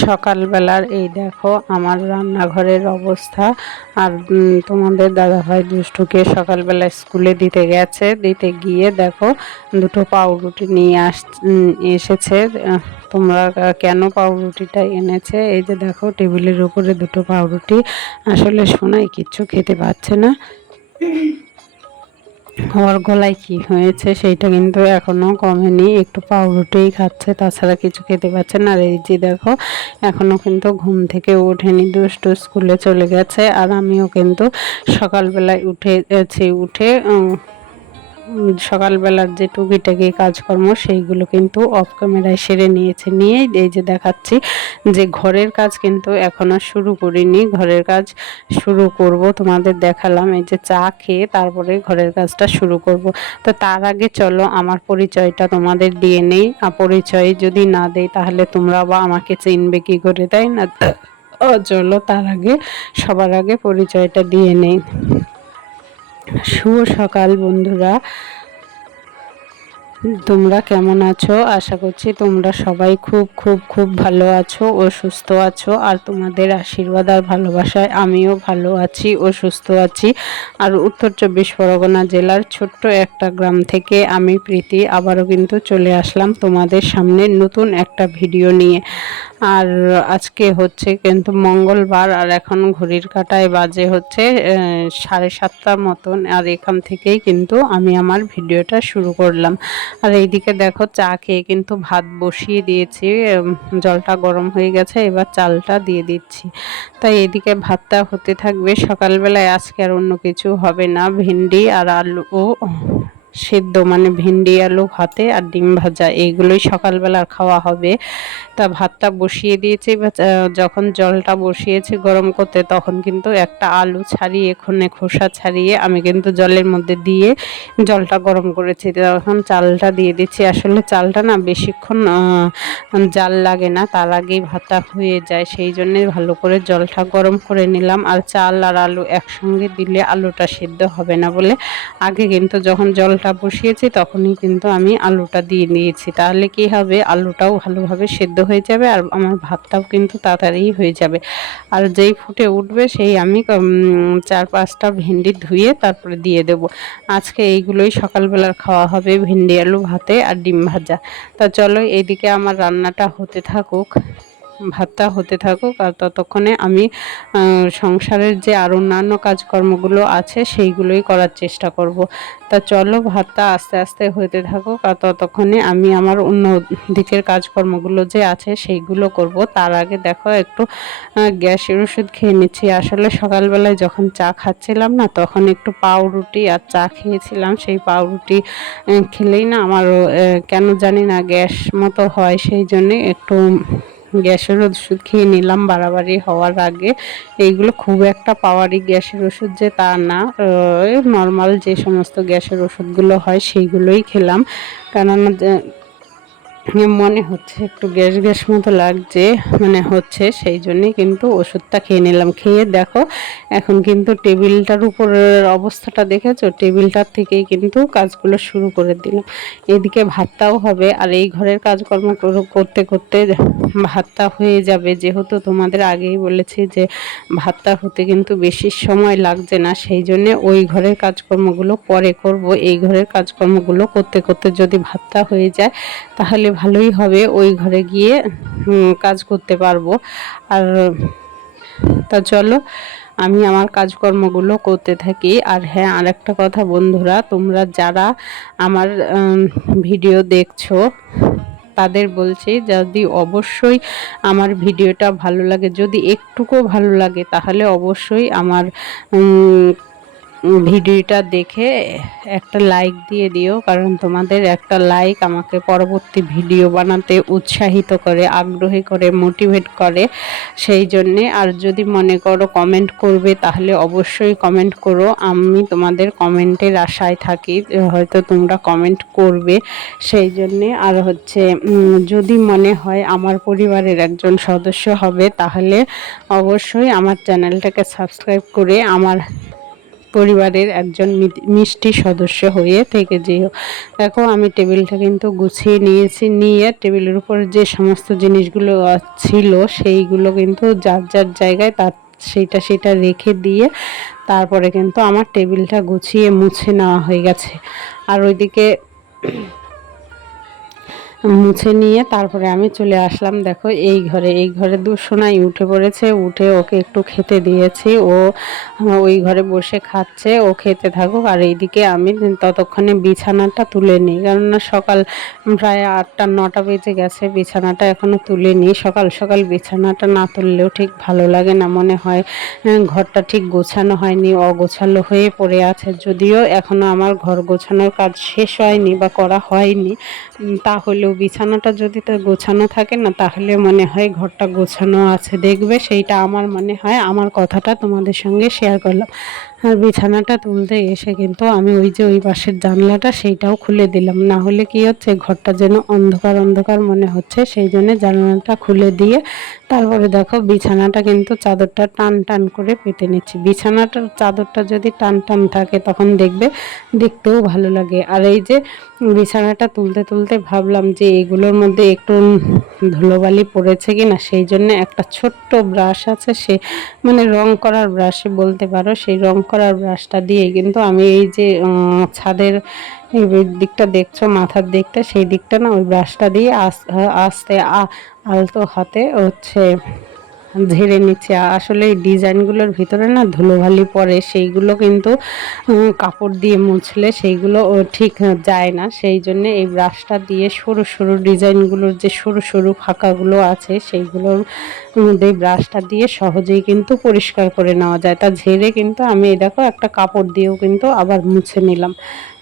সকালবেলার এই দেখো আমার রান্নাঘরের অবস্থা। আর তোমাদের দাদাভাই দুষ্টুকে সকালবেলা স্কুলে দিতে গেছে। দিতে গিয়ে দেখো দুটো পাউরুটি নিয়ে আস এসেছে। তোমরা কেন পাউরুটিটা এনেছে? এই যে দেখো টেবিলের উপরে দুটো পাউরুটি। আসলে শোনাই কিচ্ছু খেতে পাচ্ছে না। ওর গলায় কি হয়েছে সেইটা কিন্তু এখনও কমেনি। একটু পাউরুটিই খাচ্ছে, তাছাড়া কিছু খেতে পারছে না। আর এই যে দেখো, এখনও কিন্তু ঘুম থেকে ওঠেনি, দুষ্টু স্কুলে চলে গেছে। আর আমিও কিন্তু সকালবেলায় উঠেছি, উঠে সকালবেলার যে টুকিটাকি কাজকর্ম, সেইগুলো কিন্তু অফ ক্যামেরায় সেরে নিয়েছে। নিয়েই এই যে দেখাচ্ছি যে ঘরের কাজ কিন্তু এখনও শুরু করিনি। ঘরের কাজ শুরু করব, তোমাদের দেখালাম এই যে চা খেয়ে তারপরে ঘরের কাজটা শুরু করব। তো তার আগে চলো, আমার পরিচয়টা তোমাদের দিয়ে নেই। পরিচয় যদি না দেই, তাহলে তোমরা বা আমাকে চিনবে কি করে, তাই না? চলো, তার আগে, সবার আগে পরিচয়টা দিয়ে নেই। শুভ সকাল বন্ধুরা। তোমরা কেমন আছো? আশা করছি তোমরা সবাই খুব খুব খুব ভালো আছো ও সুস্থ আছো। আর তোমাদের আশীর্বাদ আর ভালোবাসায় আমিও ভালো আছি ও সুস্থ আছি। আর উত্তর চব্বিশ পরগনা জেলার ছোট্ট একটা গ্রাম থেকে আমি প্রীতি আবারও কিন্তু চলে আসলাম তোমাদের সামনে নতুন একটা ভিডিও নিয়ে। আর আজকে হচ্ছে কিন্তু মঙ্গলবার আর এখন ঘড়ির কাটায় বাজে হচ্ছে সাড়ে সাতটার মতন। আর এখান থেকেই কিন্তু আমি আমার ভিডিওটা শুরু করলাম। আর এইদিকে দেখো চা খেয়ে কিন্তু ভাত বসিয়ে দিয়েছি জলটা গরম হয়ে গেছে, এবার চালটা দিয়ে দিচ্ছি। তাই এদিকে ভাতটা হতে থাকবে। সকালবেলায় আজকে আর অন্য কিছু হবে না, ভেন্ডি আর আলু ও সেদ্ধ মানে ভেন্ডি, আলু, ভাতে আর ডিম ভাজা, এইগুলোই সকালবেলার খাওয়া হবে। তা ভাতটা বসিয়ে দিয়েছি যখন জলটা বসিয়েছি গরম করতে, তখন কিন্তু একটা আলু ছাড়িয়ে এখানে খোসা ছাড়িয়ে, আমি কিন্তু জলের মধ্যে দিয়ে জলটা গরম করেছি। তখন চালটা দিয়ে দিচ্ছি। আসলে চালটা না বেশিক্ষণ জাল লাগে না, তার আগেই ভাতটা হয়ে যায়। সেই জন্যে ভালো করে জলটা গরম করে নিলাম। আর চাল আর আলু একসঙ্গে দিলে আলুটা সেদ্ধ হবে না বলে আগে কিন্তু যখন জলটা বসিয়েছি, তখনই কিন্তু আমি আলুটা দিয়ে দিয়েছি তাহলে কি হবে? আলুটাও ভালোভাবে সেদ্ধ হয়ে যাবে আর আমার ভাতটাও কিন্তু তাড়াতাড়ি হয়ে যাবে। আর যেই ফুটে উঠবে সেই আমি চার পাঁচটা ভেন্ডি ধুয়ে তারপরে দিয়ে দেব। আজকে এইগুলোই সকালবেলার খাওয়া হবে, ভেন্ডি আলু ভাতে আর ডিম ভাজা। তা চলো এইদিকে আমার রান্নাটা হতে থাকুক। ভাতটা হতে থাকুক আর ততক্ষণে আমি সংসারের যে আর অন্যান্য কাজকর্মগুলো আছে সেইগুলোই করার চেষ্টা করব। তা চলো ভাতটা আস্তে আস্তে হতে থাকুক আর ততক্ষণে আমি আমার অন্য দিকের কাজকর্মগুলো যে আছে সেইগুলো করব। তার আগে দেখো একটু গ্যাসের ওষুধ খেয়ে নিচ্ছি। আসলে সকালবেলায় যখন চা খাচ্ছিলাম না তখন একটু পাউরুটি আর চা খেয়েছিলাম। সেই পাউরুটি খেলেই না আমার কেন জানি না গ্যাস মতো হয়। সেই জন্যে একটু গ্যাসের ওষুধ খেয়ে নিলাম বাড়াবাড়ি হওয়ার আগে। এইগুলো খুব একটা পাওয়ারই গ্যাসের ওষুধ যে তা না। নর্মাল যে সমস্ত গ্যাসের ওষুধগুলো হয় সেইগুলোই খেলাম। কেননা মনে হচ্ছে একটু গ্যাস গ্যাস মতো লাগছে মানে হচ্ছে সেই জন্যই কিন্তু ওষুধটা খেয়ে নিলাম। খেয়ে দেখো, এখন কিন্তু টেবিলটার উপরের অবস্থাটা দেখেছ? টেবিলটার থেকেই কিন্তু কাজগুলো শুরু করে দিলাম। এদিকে ভাতটাও হবে, আর এই ঘরের কাজকর্ম করতে করতে ভাতটা হয়ে যাবে। যেহেতু তোমাদের আগেই বলেছি যে ভাতটা হতে কিন্তু বেশি সময় লাগছে না, সেই জন্যে ওই ঘরের কাজকর্মগুলো পরে করব। এই ঘরের কাজকর্মগুলো করতে করতে যদি ভাতটা হয়ে যায়, তাহলে ভালোই হবে। ওই ঘরে গিয়ে কাজ করতে পারব। আর, তা চলো, আমি আমার কাজকর্মগুলো করতে থাকি। আর হ্যাঁ আরেকটা কথা বন্ধুরা, তোমরা যারা আমার ভিডিও দেখছ তাদের বলছি, যদি অবশ্যই আমার ভিডিওটা ভালো লাগে, যদি একটুকু ভালো লাগে, তাহলে অবশ্যই আমার ভিডিওটা দেখে একটা লাইক দিয়ে দিও, কারণ তোমাদের একটা লাইক আমাকে পরবর্তী ভিডিও বানাতে উৎসাহিত করে, আগ্রহী করে মোটিভেট করে। সেই জন্যে আর যদি মনে করো কমেন্ট করবে, তাহলে অবশ্যই কমেন্ট করো। আমি তোমাদের কমেন্টের আশায় থাকি, হয়তো তোমরা কমেন্ট করবে। সেই জন্যে আর হচ্ছে যদি মনে হয় আমার পরিবারের একজন সদস্য হবে, তাহলে অবশ্যই আমার চ্যানেলটাকে সাবস্ক্রাইব করে, আমার পরিবারের একজন মিষ্টি সদস্য হয়ে থেকে যেও। দেখো, আমি টেবিলটা কিন্তু গুছিয়ে নিয়েছি, নিয়ে টেবিলের উপর যে সমস্ত জিনিসগুলো ছিল, সেইগুলো কিন্তু যার যার জায়গায় তার সেটা সেটা রেখে দিয়ে তারপরে কিন্তু আমার টেবিলটা গুছিয়ে মুছে নেওয়া হয়ে গেছে। আর ওইদিকে মুছে নিয়ে তারপরে আমি চলে আসলাম। দেখো এই ঘরে এই ঘরে দুশোনাই উঠে পড়েছে। উঠে ওকে একটু খেতে দিয়েছি। ও ওই ঘরে বসে খাচ্ছে, ও খেতে থাকুক। আর এইদিকে আমি ততক্ষণে বিছানাটা তুলে নিই। কেননা সকাল প্রায় আটটা, নটা বেজে গেছে, বিছানাটা এখনও তুলে নিই সকাল সকাল বিছানাটা না তুললেও ঠিক ভালো লাগে না। মনে হয় ঘরটা ঠিক গোছানো হয়নি, অগোছালো হয়ে পড়ে আছে। যদিও এখনও আমার ঘর গোছানোর কাজ শেষ হয়নি বা করা হয়নি তাহলেও বিছানাটা যদি তো গোছানো থাকে না, তাহলে মনে হয় ঘরটা গোছানো আছে। দেখবে সেইটা আমার মনে হয়, আমার কথাটা তোমাদের সঙ্গে শেয়ার করলাম। আর বিছানাটা তুলতে এসে কিন্তু আমি ওই যে ওই পাশের জানলাটা সেইটাও খুলে দিলাম। না হলে কি হচ্ছে, ঘরটা যেন অন্ধকার অন্ধকার মনে হচ্ছে, সেই জন্য জানলাটা খুলে দিয়ে তারপরে দেখো বিছানাটা কিন্তু চাদরটা টান টান করে পেতে নিচ্ছি। বিছানাটার চাদরটা যদি টান টান থাকে, তখন দেখবে দেখতেও ভালো লাগে। আর এই যে বিছানাটা তুলতে তুলতে ভাবলাম যে এগুলোর মধ্যে একটু ধুলোবালি পড়েছে কি না সেই জন্য একটা ছোট্ট ব্রাশ আছে, সে মানে রং করার ব্রাশে বলতে পারো, সেই রং করার ব্রাশটা দিয়ে কিন্তু আমি এই যে ছাদের দিকটা দেখছ, মাথার দিকটা, সেই দিকটা না ওই ব্রাশটা দিয়ে আস্তে আলতো হাতে হচ্ছে ঝেড়ে নিচ্ছে। আসলে এই ডিজাইনগুলোর ভিতরে না ধুলোভালি পড়ে সেইগুলো কিন্তু কাপড় দিয়ে মুছলে সেইগুলো ঠিক যায় না। সেই জন্য এই ব্রাশটা দিয়ে সরু সরু ডিজাইনগুলোর যে সরু সরু ফাঁকাগুলো আছে, সেইগুলোর মধ্যে এই ব্রাশটা দিয়ে সহজেই কিন্তু পরিষ্কার করে নেওয়া যায়। তা ঝেড়ে কিন্তু আমি দেখো, একটা কাপড় দিয়েও কিন্তু আবার মুছে নিলাম।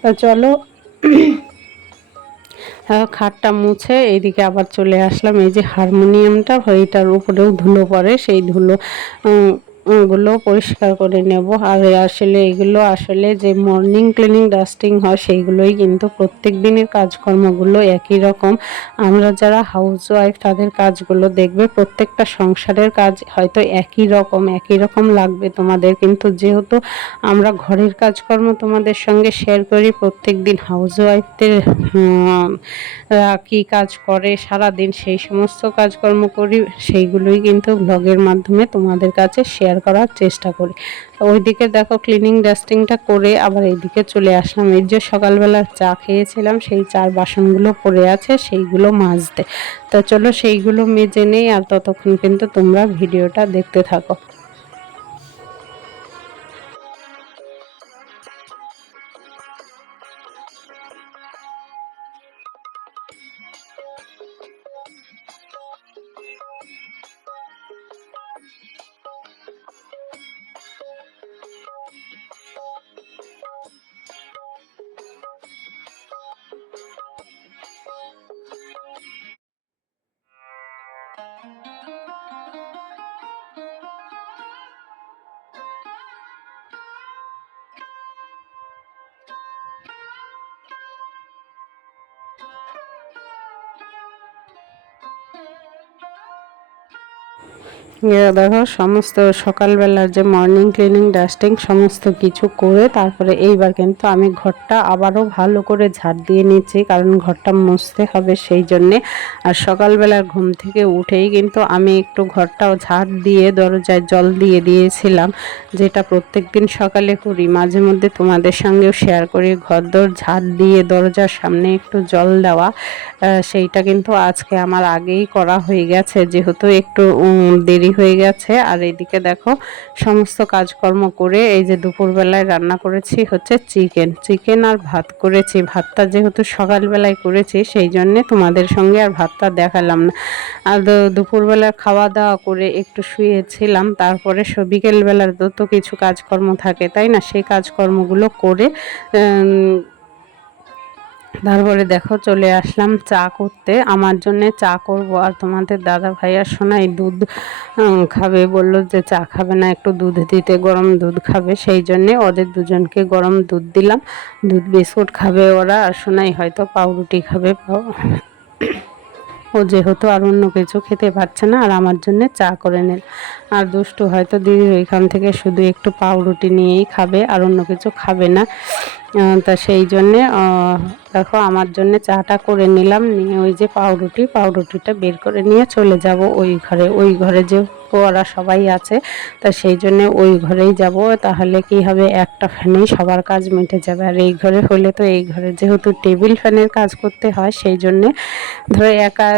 তা চলো খাটটা মুছে এইদিকে আবার চলে আসলাম। এই যে হারমোনিয়ামটা, এইটার উপরেও ধুলো পড়ে, সেই ধুলো গুলো পরিষ্কার করে নেব। আর আসলে এগুলো আসলে যে মর্নিং ক্লিনিং ডাস্টিং হয়, সেইগুলোই কিন্তু প্রত্যেক দিনের কাজকর্মগুলো একই রকম। আমরা যারা হাউস ওয়াইফ তাদের কাজগুলো দেখবে, প্রত্যেকটা সংসারের কাজ হয়তো একই রকম একই রকম লাগবে তোমাদের। কিন্তু যেহেতু আমরা ঘরের কাজকর্ম তোমাদের সঙ্গে শেয়ার করি, প্রত্যেক দিন হাউস ওয়াইফদের কী কাজ করে সারা দিন সেই সমস্ত কাজকর্ম করি, সেইগুলোই কিন্তু ব্লগের মাধ্যমে তোমাদের কাছে শেয়ার করার চেষ্টা করি। ওইদিকে দেখো ক্লিনিং ডাস্টিংটা করে আবার এইদিকে চলে আসলাম। এই যে সকালবেলা চা খেয়েছিলাম, সেই চার বাসনগুলো পড়ে আছে, সেইগুলো মাজতে। তো চলো সেইগুলো মেজে নেই আর ততক্ষণ কিন্তু তোমরা ভিডিওটা দেখতে থাকো। দেখো, সমস্ত সকালবেলার যে মর্নিং ক্লিনিং ডাস্টিং সমস্ত কিছু করে তারপরে এইবার কিন্তু আমি ঘরটা আবারও ভালো করে ঝাড় দিয়ে নিচ্ছি, কারণ ঘরটা মুছতে হবে সেই জন্যে। আর সকালবেলার ঘুম থেকে উঠেই কিন্তু আমি একটু ঘরটাও ঝাড় দিয়ে দরজায় জল দিয়ে দিয়েছিলাম, যেটা প্রত্যেক দিন সকালে করি। মাঝে মধ্যে তোমাদের সঙ্গেও শেয়ার করি ঘর দর ঝাড় দিয়ে দরজার সামনে একটু জল দেওয়া সেইটা কিন্তু আজকে আমার আগেই করা হয়ে গেছে, যেহেতু একটু দেরি দেরি হয়ে গেছে। আর এইদিকে দেখো, সমস্ত কাজকর্ম করে এই যে দুপুরবেলায় রান্না করেছি হচ্ছে চিকেন। চিকেন আর ভাত করেছি। ভাতটা যেহেতু সকালবেলায় করেছি, সেই জন্যে তোমাদের সঙ্গে আর ভাতটা দেখালাম না। আর দুপুরবেলা খাওয়া দাওয়া করে একটু শুয়েছিলাম, তারপরে বিকেলবেলার তো কিছু কাজকর্ম থাকে, তাই না? সেই কাজকর্মগুলো করে তারপরে দেখো চলে আসলাম চা করতে। আমার জন্য চা করব। আর তোমাদের দাদা ভাইয়ার শোনাই দুধ খাবে। বলল যে চা খাবে না, একটু দুধ দিতে গরম দুধ খাবে। সেই জন্যে ওদের দুজনকে গরম দুধ দিলাম। দুধ বিস্কুট খাবে ওরা। আর শোনাই হয়তো পাউরুটি খাবে। ও যেহেতু আর অন্য কিছু খেতে পারছে না, আর আমার জন্য চা করে নিল। আর দুষ্টু হয়তো দিদি ওইখান থেকে শুধু একটু পাউরুটি নিয়েই খাবে, আর অন্য কিছু খাবে না। তা সেই জন্যে দেখো, আমার জন্য চাটা করে নিলাম, নিয়ে ওই যে পাউরুটি, পাউরুটিটা বের করে নিয়ে চলে যাব ওই ঘরে। ওই ঘরে যে ওরা সবাই আছে, তা সেই জন্যে ওই ঘরেই যাব। তাহলে কি হবে, একটা ফ্যানেই সবার কাজ মিটে যাবে। আর এই ঘরে হলে তো এই ঘরে যেহেতু টেবিল ফ্যানের কাজ করতে হয়, সেই জন্যে ধরো একা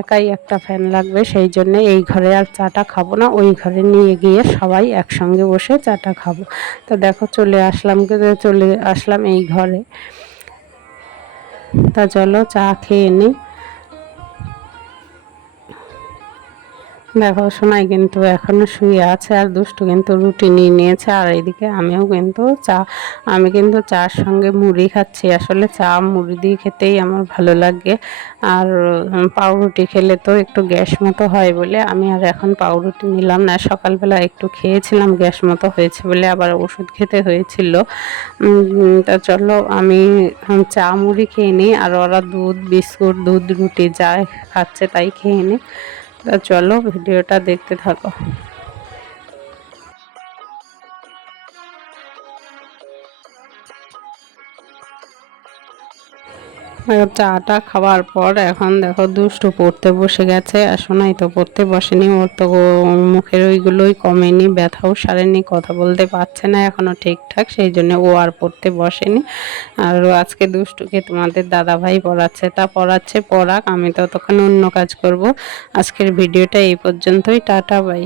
একাই একটা ফ্যান লাগবে। সেই জন্যে এই ঘরে আর চাটা খাব না, ওই ঘরে নিয়ে গিয়ে সবাই একসঙ্গে বসে চাটা খাব। তো দেখো, চলে আসলাম চলে আসলাম এই ঘরে। তা চলো চা খেয়ে নিই দেখো, সোনাই কিন্তু এখনও শুয়ে আছে আর দুষ্টু কিন্তু রুটি নিয়ে নিয়েছে। আর এইদিকে আমিও কিন্তু চা, আমি কিন্তু চার সঙ্গে মুড়ি খাচ্ছি। আসলে চা মুড়ি দিয়ে খেতেই আমার ভালো লাগে। আর পাউরুটি খেলে তো একটু গ্যাস মতো হয় বলে আমি আর এখন পাউরুটি নিলাম না। সকালবেলা একটু খেয়েছিলাম, গ্যাস মতো হয়েছে বলে আবার ওষুধ খেতে হয়েছিল। তা চলো আমি চা মুড়ি খেয়ে নিই। আর ওরা দুধ, বিস্কুট, দুধ, রুটি যা খাচ্ছে তাই খেয়ে নিই। তা চলো ভিডিওটা দেখতে থাকো। চাটা খাওয়ার পর এখন দেখো দুষ্টু পড়তে বসে গেছে। আর শোনাই তো পড়তে বসেনি, ওর তো মুখের ওইগুলোই কমেনি, ব্যথাও সারেনি, কথা বলতে পারছে না এখনও ঠিকঠাক, সেই জন্য ও আর পড়তে বসেনি। আর আজকে দুষ্টুকে তোমাদের দাদা ভাই পড়াচ্ছে, তা পড়াচ্ছে, পড়াক, আমি ততক্ষণ অন্য কাজ করব। আজকের ভিডিওটা এই পর্যন্তই, টাটা, বাই।